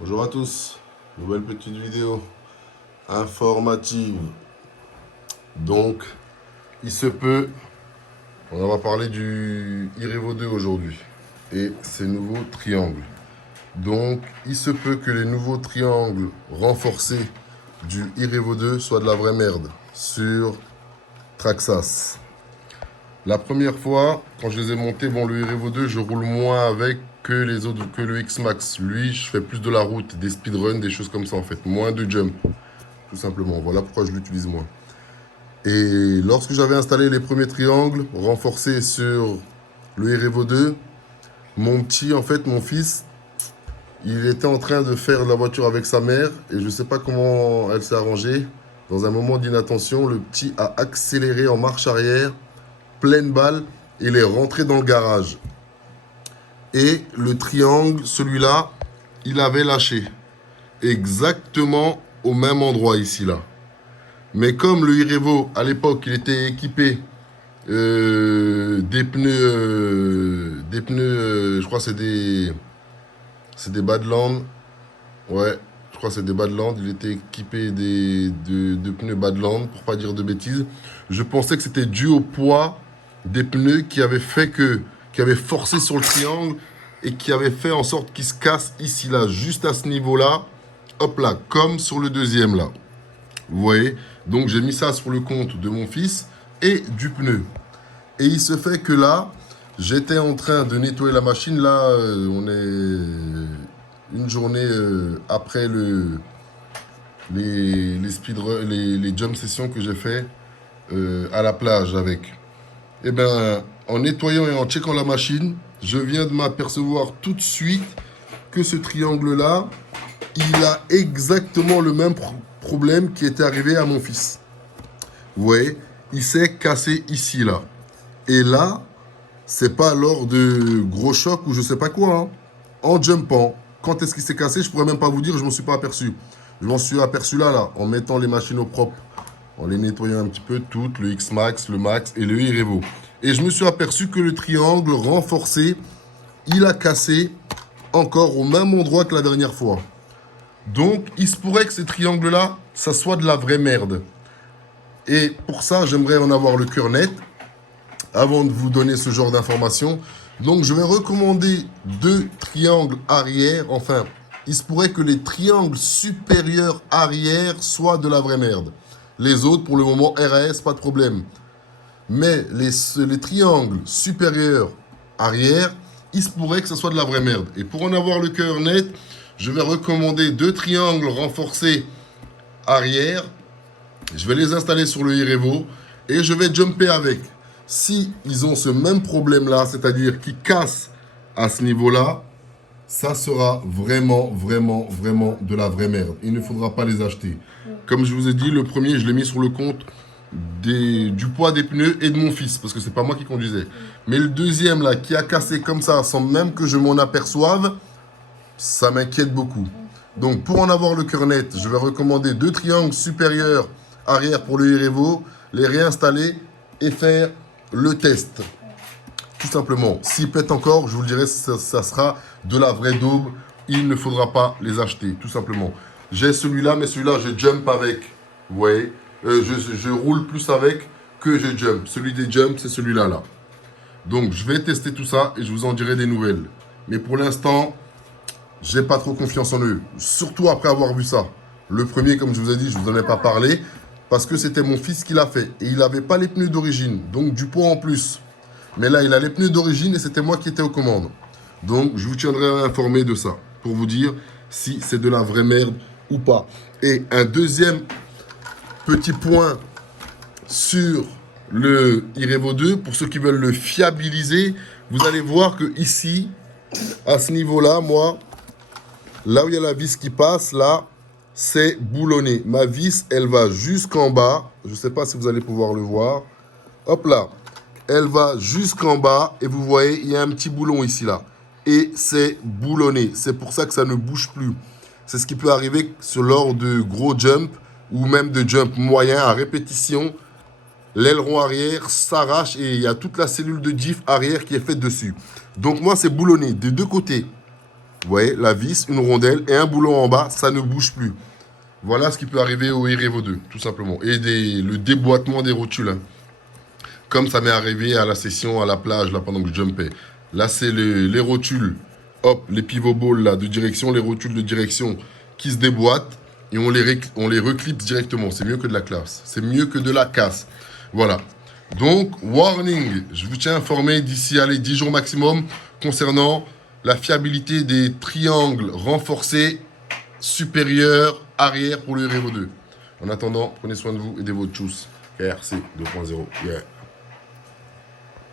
Bonjour à tous, nouvelle petite vidéo informative. Donc, il se peut, on va parler du iRevo 2 aujourd'hui et ses nouveaux triangles. Donc, il se peut que les nouveaux triangles renforcés du iRevo 2 soient de la vraie merde sur Traxxas. La première fois, quand je les ai montés, bon, le iRevo 2, je roule moins avec que les autres, que le X-Max. Lui, je fais plus de la route, des speedruns, des choses comme ça en fait. Moins de jump, tout simplement. Voilà pourquoi je l'utilise moins. Et lorsque j'avais installé les premiers triangles renforcés sur le iRevo 2, mon fils, il était en train de faire de la voiture avec sa mère et je ne sais pas comment elle s'est arrangée. Dans un moment d'inattention, le petit a accéléré en marche arrière, pleine balle, et il est rentré dans le garage. Et le triangle, celui-là, il avait lâché. Exactement au même endroit ici, là. Mais comme le iRevo, à l'époque, il était équipé des pneus, je crois que c'est des Badland. Ouais, je crois que c'est des Badland. Il était équipé de pneus Badland, pour pas dire de bêtises. Je pensais que c'était dû au poids des pneus qui avait forcé sur le triangle et qui avait fait en sorte qu'il se casse ici, là, juste à ce niveau-là. Hop là, comme sur le deuxième, là. Vous voyez? Donc j'ai mis ça sur le compte de mon fils et du pneu. Et il se fait que là, j'étais en train de nettoyer la machine. Là, on est une journée après les jump sessions que j'ai fait à la plage avec. Et bien, en nettoyant et en checkant la machine, je viens de m'apercevoir tout de suite que ce triangle-là, il a exactement le même problème qui était arrivé à mon fils. Vous voyez, il s'est cassé ici, là. Et là, c'est pas lors de gros chocs ou je sais pas quoi, hein. En jumpant. Quand est-ce qu'il s'est cassé, je pourrais même pas vous dire, je m'en suis pas aperçu. Je m'en suis aperçu là, en mettant les machines au propre, en les nettoyant un petit peu toutes, le X-Max, le Max et le iRevo. Et je me suis aperçu que le triangle renforcé, il a cassé encore au même endroit que la dernière fois. Donc, il se pourrait que ces triangles-là, ça soit de la vraie merde. Et pour ça, j'aimerais en avoir le cœur net avant de vous donner ce genre d'informations. Donc, je vais recommander 2 triangles arrière. Enfin, il se pourrait que les triangles supérieurs arrière soient de la vraie merde. Les autres, pour le moment, RAS, pas de problème. Mais les triangles supérieurs arrière, il se pourrait que ce soit de la vraie merde. Et pour en avoir le cœur net, je vais recommander 2 triangles renforcés arrière. Je vais les installer sur le iRevo et je vais jumper avec. Si ils ont ce même problème-là, c'est-à-dire qu'ils cassent à ce niveau-là, ça sera vraiment, vraiment, vraiment de la vraie merde. Il ne faudra pas les acheter. Comme je vous ai dit, le premier, je l'ai mis sur le compte du poids des pneus et de mon fils, parce que c'est pas moi qui conduisais. Mais le deuxième, là, qui a cassé comme ça, sans même que je m'en aperçoive, ça m'inquiète beaucoup. Donc, pour en avoir le cœur net, je vais recommander 2 triangles supérieurs arrière pour le iRevo, les réinstaller et faire le test. Tout simplement. S'il pète encore, je vous le dirai, ça sera de la vraie daube. Il ne faudra pas les acheter, tout simplement. J'ai celui-là, mais celui-là, je jump avec. Vous voyez, je roule plus avec que je jump. Celui des jumps, c'est celui-là, là. Donc, je vais tester tout ça et je vous en dirai des nouvelles. Mais pour l'instant, j'ai pas trop confiance en eux. Surtout après avoir vu ça. Le premier, comme je vous ai dit, je vous en ai pas parlé. Parce que c'était mon fils qui l'a fait. Et il n'avait pas les pneus d'origine. Donc du poids en plus. Mais là, il a les pneus d'origine et c'était moi qui étais aux commandes. Donc je vous tiendrai informé de ça. Pour vous dire si c'est de la vraie merde ou pas. Et un deuxième petit point sur le iRevo 2. Pour ceux qui veulent le fiabiliser. Vous allez voir que ici, à ce niveau-là, moi, là où il y a la vis qui passe, là, c'est boulonné. Ma vis, elle va jusqu'en bas. Je ne sais pas si vous allez pouvoir le voir. Hop là. Elle va jusqu'en bas. Et vous voyez, il y a un petit boulon ici, là. Et c'est boulonné. C'est pour ça que ça ne bouge plus. C'est ce qui peut arriver lors de gros jumps ou même de jumps moyens à répétition. L'aileron arrière s'arrache et il y a toute la cellule de diff arrière qui est faite dessus. Donc moi, c'est boulonné des 2 côtés. Vous voyez, la vis, une rondelle et un boulon en bas, ça ne bouge plus. Voilà ce qui peut arriver au Erevo 2, tout simplement. Et le déboîtement des rotules, hein. Comme ça m'est arrivé à la session à la plage, là, pendant que je jumpais. Là, c'est les rotules, hop, les pivot balls, là, de direction, les rotules de direction qui se déboîtent et on les reclipse directement. C'est mieux que de la classe. C'est mieux que de la casse. Voilà. Donc, warning, je vous tiens informé d'ici, allez, 10 jours maximum concernant la fiabilité des triangles renforcés supérieurs arrière pour le Revo 2. En attendant, prenez soin de vous et de votre tchuss. RC 2.0. Yeah.